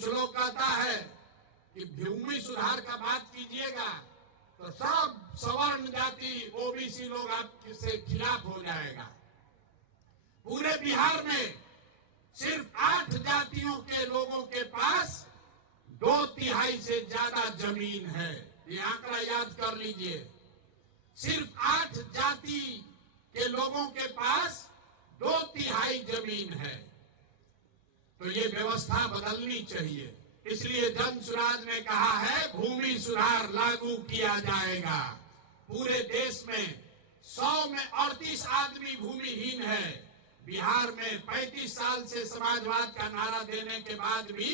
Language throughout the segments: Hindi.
कुछ लोग कहता है कि भूमि सुधार का बात कीजिएगा तो सब सवर्ण जाति ओबीसी लोग आपसे खिलाफ हो जाएगा। पूरे बिहार में सिर्फ 8 जातियों के लोगों के पास 2/3 से ज्यादा जमीन है। ये आंकड़ा याद कर लीजिए। सिर्फ 8 जाति के लोगों के पास 2/3 जमीन है। तो ये व्यवस्था बदलनी चाहिए। इसलिए जन सुराज ने कहा है भूमि सुधार लागू किया जाएगा। पूरे देश में 100 में 38 आदमी भूमिहीन है। बिहार में 35 साल से समाजवाद का नारा देने के बाद भी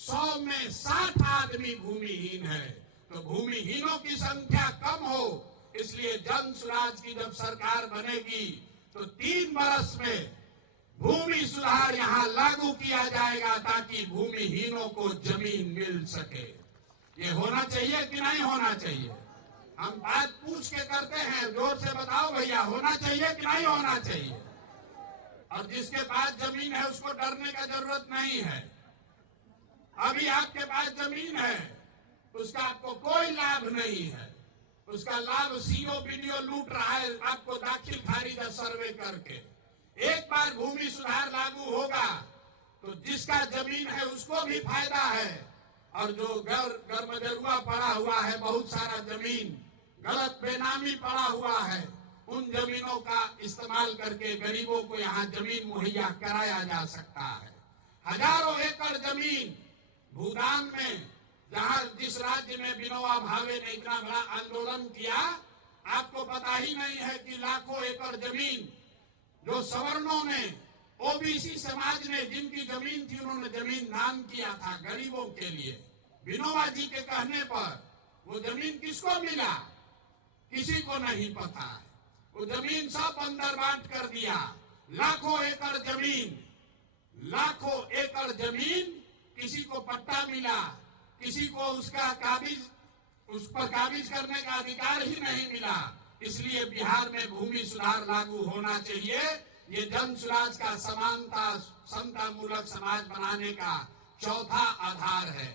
100 में 60 आदमी भूमिहीन है। तो भूमिहीनों की संख्या कम हो, इसलिए जन सुराज की जब सरकार बनेगी तो 3 वर्ष में भूमि सुधार यहां लागू किया जाएगा ताकि भूमिहीनों को जमीन मिल सके। ये होना चाहिए कि नहीं होना चाहिए? हम बात पूछ के करते हैं, जोर से बताओ भैया, होना चाहिए कि नहीं होना चाहिए? और जिसके पास जमीन है उसको डरने का जरूरत नहीं है। अभी आपके पास जमीन है, उसका आपको कोई लाभ नहीं है। उसका लाभ सीओ बीडीओ लूट रहा है आपको दाखिल खारिज सर्वे करके। एक बार भूमि सुधार लागू होगा तो जिसका जमीन है उसको भी फायदा है, और जो गरमजरुआ पड़ा हुआ है, बहुत सारा जमीन गलत बेनामी पड़ा हुआ है, उन जमीनों का इस्तेमाल करके गरीबों को यहाँ जमीन मुहैया कराया जा सकता है। हजारों एकड़ जमीन भूदान में, जहाँ जिस राज्य में विनोबा भावे ने इतना बड़ा आंदोलन किया, आपको पता ही नहीं है कि लाखों एकड़ जमीन जो सवर्णों ने, ओबीसी समाज ने जिनकी जमीन थी, उन्होंने जमीन दान किया था गरीबों के लिए। विनोबा जी के कहने पर वो जमीन किसको मिला किसी को नहीं पता है। वो जमीन सब अंदर बांट कर दिया। लाखों एकड़ जमीन किसी को पट्टा मिला, किसी को उसका उस पर काबिज करने का अधिकार ही नहीं मिला। इसलिए बिहार में भूमि सुधार लागू होना चाहिए। ये जन सुराज का समानता समता मूलक समाज बनाने का चौथा आधार है।